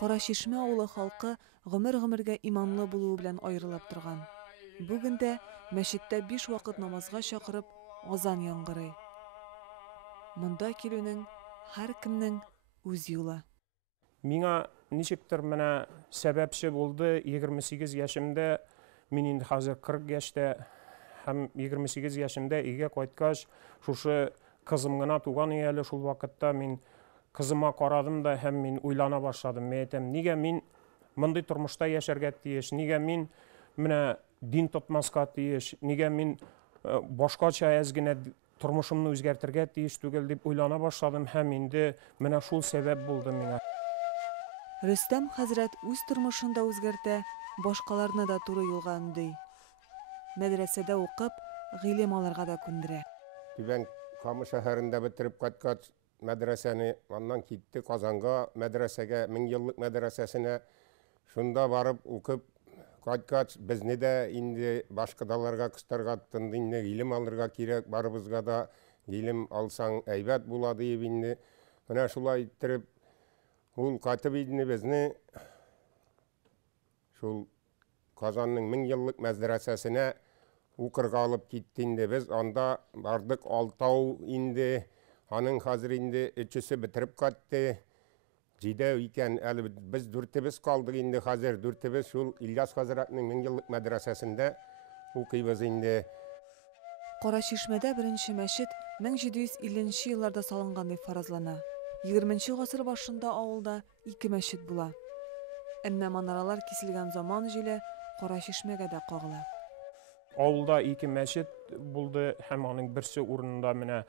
Кара Чишмә авылы халкы гомер-гомергә иманлы булуы белән аерылып торган. Бүген дә мәчеттә 5 вакыт намазга чакырып азан яңгырый. Монда килүнең һәркемнең үз юлы. Миңа ничектер менә сәбәпче булды 28 яшемдә, мин инде хәзер 40 яшьтә һәм 28 яшемдә өйгә кайткач, шушы кызым гына туган әле шул вакытта мин кызыма карадым да һәм мин уйлана башладым. Мен әйтәм, нигә мин мондый тормышта яшәргә тиеш, нигә мин менә дин тотмаска тиеш, нигә мин башкача әз генә тормышымны үзгәртергә тиеш түгел дип уйлана башладым һәм инде менә шул сәбәп булды миңа. Рөстәм хәзрәт үз тормышын да үзгәртә, башкаларны да туры юлга өндәй. Мәдрәсәдә укып, гыйлем алырга да күндерә. Түбән Кама шәһәрендә бетереп кайткач, мәдрәсәне, аннан китте Казанга мәдрәсәгә, 1000 еллык мәдрәсәсенә. Шунда барып укып кайткач, безне дә инде башкадаларга кыстарга тынды, инде гыйлем алырга кирәк, барыбызга да гыйлем алсаң әйбәт була дип инде. Менә шулай иттереп, ул кайтып инде безне шул Казанның 1000 еллык мәдрәсәсенә укырга алып китте инде. Без анда бардык, 6 ау инде, аның хәзер инде 3-се бетереп кайтты. 7 икән, әле без 4-без калдык инде хәзер, 4-без шул Ильяс хәзрәтнең 1000 еллык мәдрәсәсендә укыйбыз инде. Кара Чишмәдә беренче мәчет 1750 елларда салынган дип фаразлана. 20 гасыр башында авылда 2 мәчет була. Әмма манаралар киселгән заман җиле Кара Чишмәгә дә кагыла. Авылда 2 мәчет булды һәм аның берсе урынында менә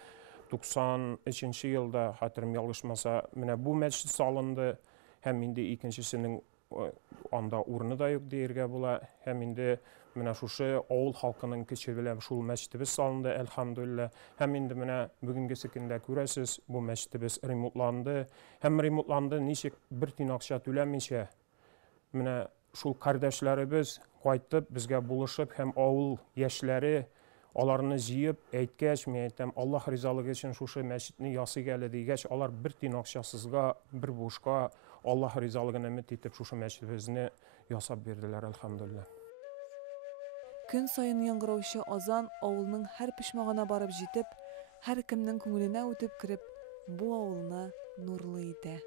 93 елда, хәтерем ялгышмаса, менә бу мәчет салынды һәм инде икенчесенең анда урыны да юк диергә була һәм инде менә шушы авыл халкының көче белән шул мәчетебез салынды, әлхәмдүлилләh. Һәм инде менә бүгенге көндә күрәсез, бу мәчетебез ремонтланды һәм ремонтланды ничек бер тин акча түләмичә. Менә шул кардәшләребез кайтып, безгә булышып һәм авыл яшьләре аларны җыеп әйткәч, мен әйтәм, Аллаһ ризалыгы өчен шушы мәчетне ясый әле дигәч, алар бер тин акчасызга, бер бушка Аллаһ ризалыгын өмет итеп шушы мәчетебезне ясап бирделәр, әлхәмдүлилләh. Көн сайын яңгыраучы азан авылның һәр почмагына барып җитеп, һәркемнең күңеленә үтеп кереп, бу авылны нурлы итә.